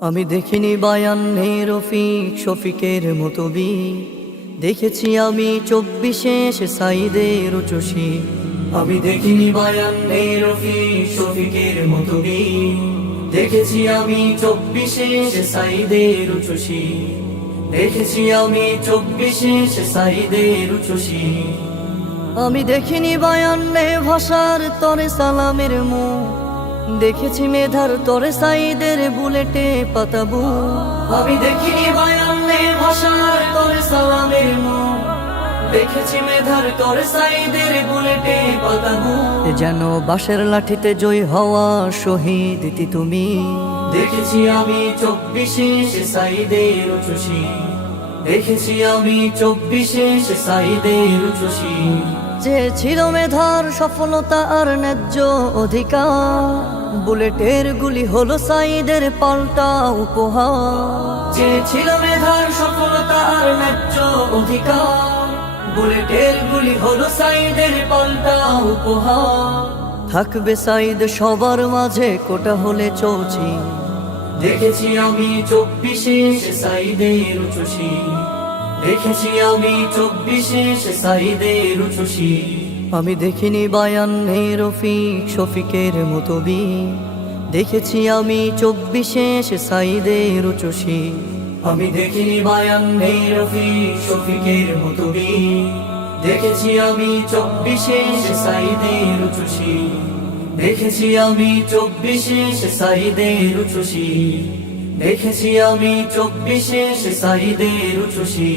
আমি দেখিনি বায়ান্নে রফিক শফিকের মতো বি দেখেছি আমি চব্বিশে সে সাইদের উচসি আমি দেখিনি বায়ান্নে রফিক শফিকের মতো বি দেখেছি আমি চব্বিশে সে সাইদের উচসি দেখেছি আমি চব্বিশে সে সাইদের উচসি আমি দেখিনি বায়ান্নে ভাষার তরে সালামের মুখ। দেখেছি মেধার তরে সাইদের বুলেটে পাতাবু। আমি দেখিনি বায়ান্নে ভাষার তরে সালামের মুখ দেখেছি মেধার তরে সাইদের বুলেটে পাতাবু। যেন বাঁশের লাঠিতে জয় হওয়া শহীদ তুমি। দেখেছি আমি চব্বিশে সাইদের উচুষি দেখেছি আমি চব্বিশে সাইদের উচুষি যে ছিল মেধার সফলতা আর ন্যায্য অধিকার বুলেটের গুলি হলো সাইদের পাল্টা উপহার। যে ছিল মেধার সফলতা আর ন্যায্য অধিকার বুলেটের গুলি হলো সাইদের পাল্টা উপহার। থাকবে সাইদ সবার মাঝে কোটা হলে চৌচি দেখেছি আমি চব্বিশে সে সাইদের উচুষি দেখেছি আমি চব্বিশে সে সাইদের উচুষি আমি দেখিনি বায়ান্নে রফিক শফিকের মতো বি। দেখেছি আমি চব্বিশে সে সাইদের উচুষি আমি দেখিনি বায়ান্নে রফিক শফিকের মতো বি। দেখেছি আমি চব্বিশে সে সাইদের উচুষি দেখেছি আমি চব্বিশে সাইদের উচুষি দেখেছি আমি চব্বিশে সাইদের উচুষি